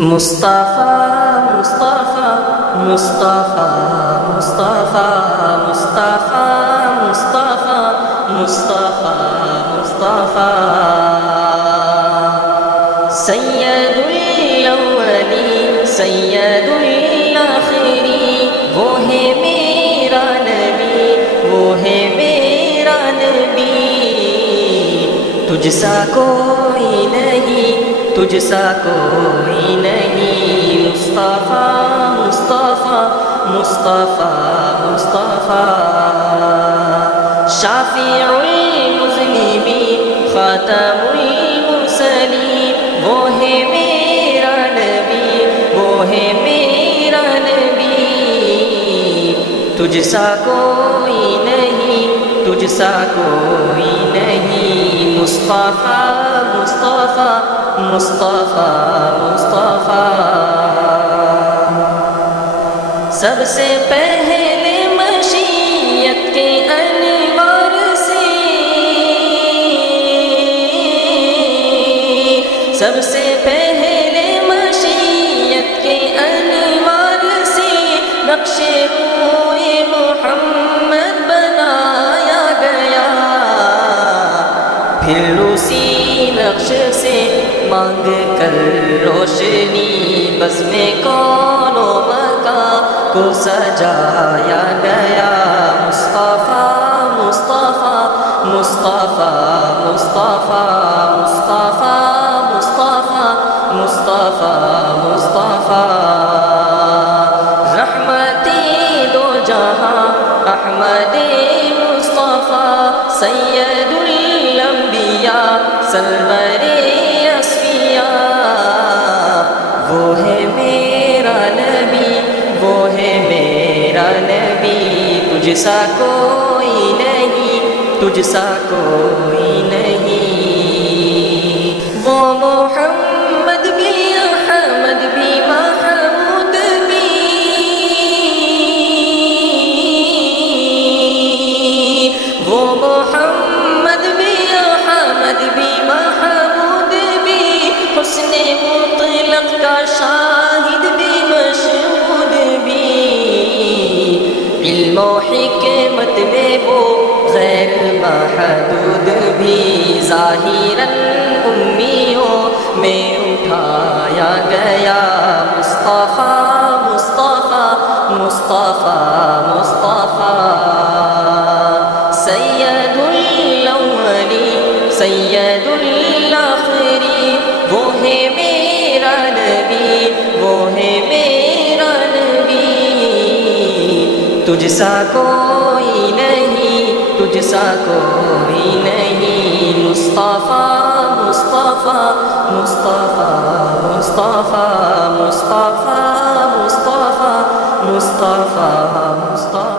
مصطفیٰ مصطفیٰ مصطفیٰ مصطفیٰ مصطفیٰ مصطفیٰ مصطفیٰ مصطفیٰ سید الاولین سید الآخرین وہ ہے میرا نبی وہ ہے میرا نبی تجھ سا کوئی نہیں تجھ سا کوئی نہیں مصطفیٰ مصطفیٰ مصطفیٰ مصطفیٰ شافع المذنبین خاتم المرسلین وہ ہے میرا نبی وہ ہے میرا نبی تجھ سا کوئی نہیں تجھ سا کوئی نہیں مصطفیٰ مصطفیٰ مصطفیٰ مصطفیٰ سب سے پہلے مشیت کے انوار سے سب سے پہلے مشیت کے انوار سے نقش روئے محمد بنایا گیا پھر اسی نقش سے مانگ کر روشنی بزم کون و مکان کو سجایا گیا مصطفیٰ مصطفیٰ مصطفیٰ مصطفیٰ مصطفیٰ مصطفیٰ مصطفیٰ مصطفیٰ رحمتی دو جہاں احمد مصطفیٰ سید الانبیاء سرور اصفیاء وہ ہے میرا نبی وہ ہے میرا نبی تجھ سا کوئی نہیں تجھ سا کوئی نہیں وہ محمد بھی احمد بھی محمود بھی وہ محمد بھی احمد بھی محمود بھی حسن مطلق کا شاہد بھی مشہود بھی علم و حکمت میں وہ غیر محدود بھی ظاہراً امیوں میں اٹھایا گیا مصطفیٰ مصطفیٰ مصطفیٰ مصطفیٰ سید الاولین سید الآخرین وہ ہے میرا نبی وہ ہے میرا نبی تجھ سا کوئی نہیں تجھ سا کوئی نہیں مصطفیٰ مصطفیٰ مصطفیٰ مصطفیٰ مصطفیٰ مصطفیٰ مصطفیٰ مصطفیٰ